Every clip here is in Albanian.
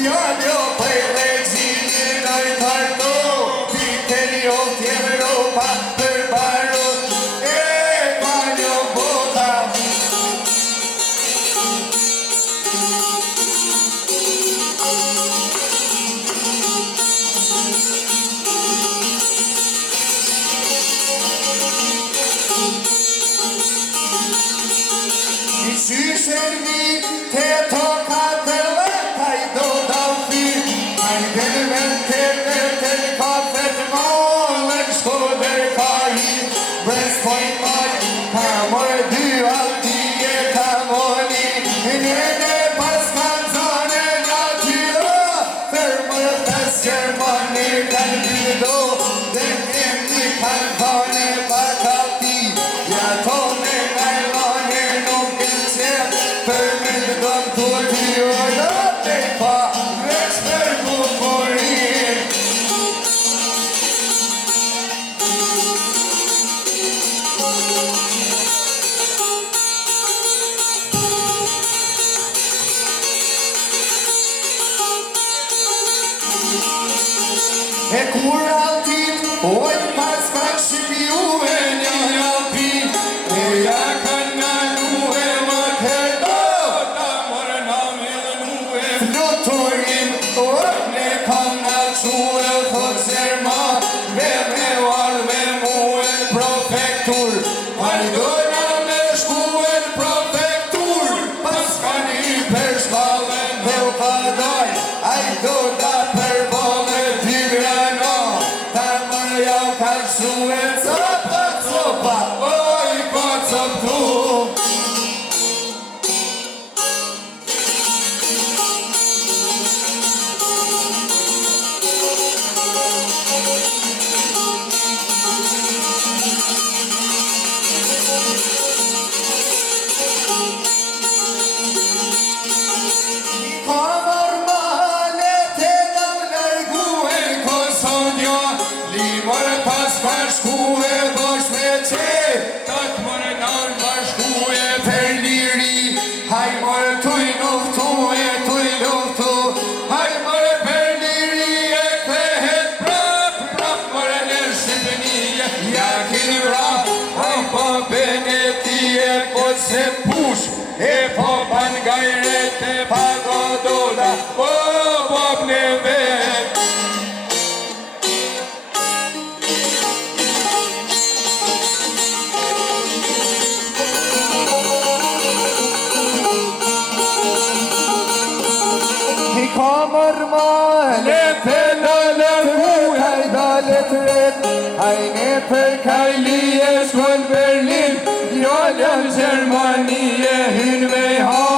Fjallë për regjini nëjë tarto, Pitër jo t'Evropa për barot, e ka një bota. I qyshen vi të toka të letaj do dalfi, hajden venter të kafet mollën shkoder ka hi, brespoj maj, ka mor dy altije ka moni, njene pas kanë zane natyra, fermër pes Gjermani kanë bido, dhe njemi kanë kone bakati, ja tone najlane nuk e qep, për me të dëmë të ty ojët e pa, veç për bukurin. E kur altit, ojt pas pak shqipiu e një japin, e ja kanë nanu e më kërdo, ta morë në milënu e fluturin, ojt ne kam në quë, thot Gjerman, ve me ardhe mu e prefektur, Majdona me shku e prefektur, pas kanë i për shkallën dhe u ka daj, aj do da për bole t'i grano, ta më jau ka shu e copa, oj ko coptu. Bashku e bosh me qe, ta të mërë nërë bashku e për liri, haj mërë tuj luftu e tuj luftu, haj mërë për liri e këhet prap mërë në Shqipënije, ja kini vrap, haj po beneti e po se push, e po pangajret e pagododa, po bop në vet. Kamër ma lepe në lërhu, hajda letret, hajne për Kajli e shkon Berlin, jollën Gjermani e hyn me ha,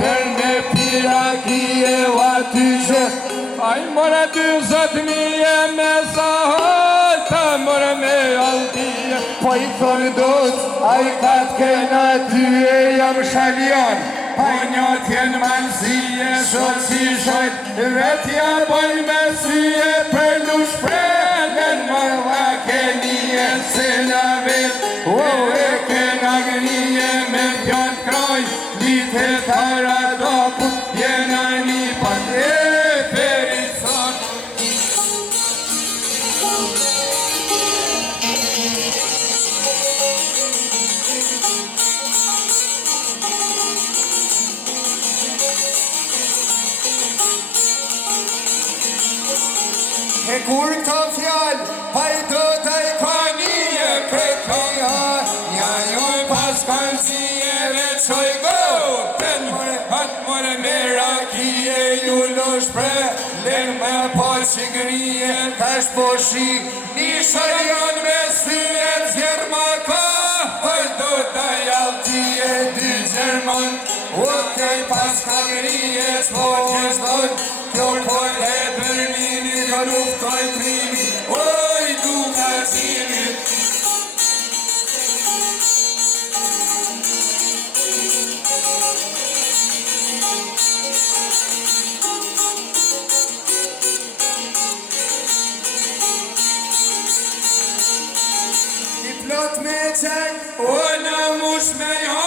për me piraki e aty qet, aj mora 20.000 me sahal, ta mora me altije, po i thonë doc, aj katë kena ty e jam shaljan, pa një t'jen manësie, shot si shojt, vetja boj me syje, për lush prelen, mërva kenije, se në vet, e kena gënije, me pjont kroj, lite tara doku, jena një pat e ferit sot. E kur këto fjallë, hajdo taj ka një kretja, nja joj pas kanë zije veçoj go, ten mërë hatë mërë me rakije, ju losh pre, len me po qigrije, tash po shik, një sharion me syet zjerma ka, hajdo taj altije dy Gjerman, okej pas ka grije, s'po qeshdoj, kjo po e Berlini, kjo luftoj trimi, oj du ka qimi. I plot me qek, o në mush me jo,